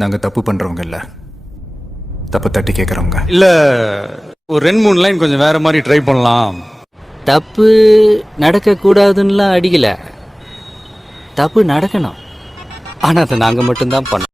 நாங்கள் தப்பு பண்ணுறவங்க இல்லை, தப்பு தட்டி கேட்குறவங்க. இல்லை, ஒரு 2-3 லைன் கொஞ்சம் வேற மாதிரி ட்ரை பண்ணலாம். தப்பு நடக்கக்கூடாதுன்னெலாம் அடிக்கலை, தப்பு நடக்கணும், ஆனால் அதை நாங்கள் மட்டும்தான் பண்ணோம்.